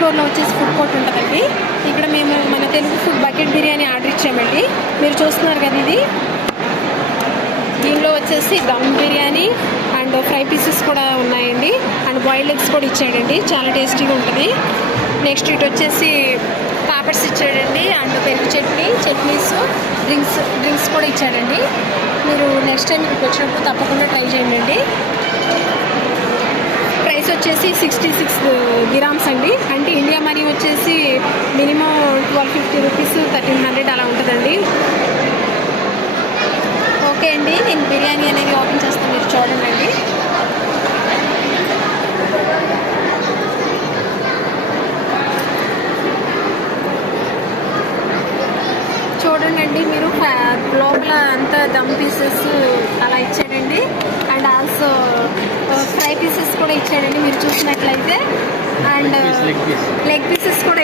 ఫ్లోర్లో వచ్చేసి food court ఉంటుందండి. ఇక్కడ మేము మన Telugu food bucket biryani order ఇచ్చామండి. మీరు చూస్తున్నారు కదా, ఇది దీనిలో వచ్చేసి dum biryani and fry pieces కూడా ఉన్నాయండి. అండ్ బాయిల్డ్ ఎగ్స్ కూడా ఇచ్చాడండి, చాలా టేస్టీగా ఉంటుంది. నెక్స్ట్ ఇటు వచ్చేసి పాపడ్స్ ఇచ్చాడండి అండ్ పెరుగు చట్నీస్, డ్రింక్స్ కూడా ఇచ్చాడండి. మీరు నెక్స్ట్ టైం ఇక్కడికి వచ్చినప్పుడు తప్పకుండా ట్రై చేయండి. ప్రైస్ వచ్చేసి 66 dirhams అండి. అంటే ఇండియా మనీ వచ్చేసి మినిమం 1250 రూపీస్, 1300 అలా ఉంటుందండి. ఓకే అండి, నేను బిర్యానీ అనేది ఓపెన్ చేస్తాను, మీరు చూడండి. చూడండి మీరు, లోపల అంతా దమ్ పీసెస్ అలా ఇచ్చాడండి. అండ్ ఆల్సో ఫ్రై పీసెస్ కూడా ఇచ్చాడండి మీరు చూసినట్లయితే. అండ్ లెగ్ పీసెస్ కూడా